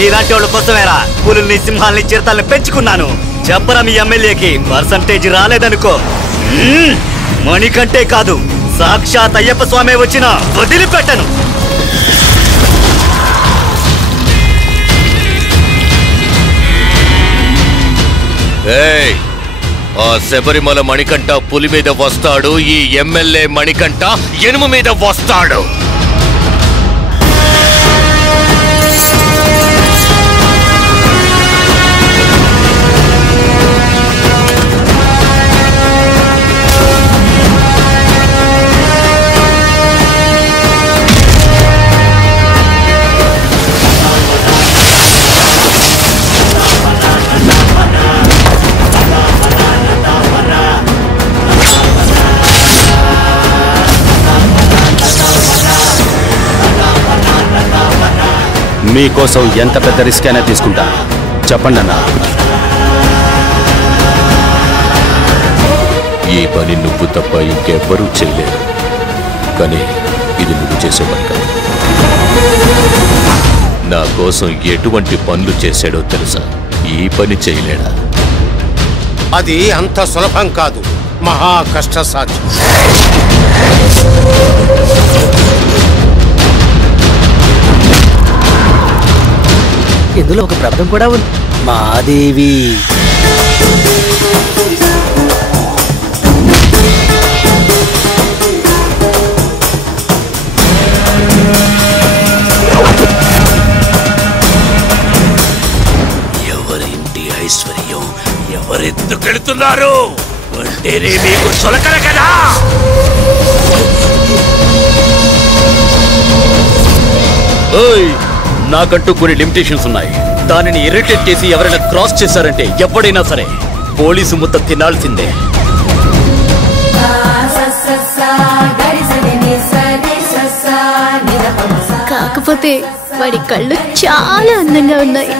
మీలాంటి వాళ్ళ కోసమేరా పులుల్ని సింహాల్ని చిరతల్ని పెంచుకున్నాను. చెప్పరా మీ ఎమ్మెల్యేకి పర్సంటేజ్ రాలేదనుకో మణికంటే కాదు సాక్షాత్ అయ్యప్ప స్వామి వచ్చినా వదిలిపెట్టను. ఆ శబరిమల మణికంఠ పులి మీద వస్తాడు, ఈ ఎమ్మెల్యే మణికంఠ ఎనుము మీద వస్తాడు. మీకోసం ఎంత పెద్ద రిస్క్ అయినా తీసుకుంటా. చెప్పండి అన్న. ఈ పని నువ్వు తప్ప ఇంకెవ్వరూ చేయలేరు, కానీ ఇది నువ్వు చేసే పని కాదు. నా కోసం ఎటువంటి పనులు చేశాడో తెలుసా? ఈ పని చేయలేడా? అది అంత సులభం కాదు, మహా కష్ట సాధ్యం. ఇందులో ఒక ప్రాబ్లం కూడా ఉంది. మాదేవి ఎవరింటి ఐశ్వర్యం ఎవరెత్తుకెళ్తున్నారు అంటేనే మీకు సొలకల కదా. నాకంటూ కొన్ని లిమిటేషన్స్ ఉన్నాయి. దానిని ఇరిటేట్ చేసి ఎవరైనా క్రాస్ చేశారంటే ఎవడైనా సరే పోలీసు ముద్ద తినాల్సిందే. కాకపోతే వాడి కళ్ళు చాలా అందంగా ఉన్నాయి.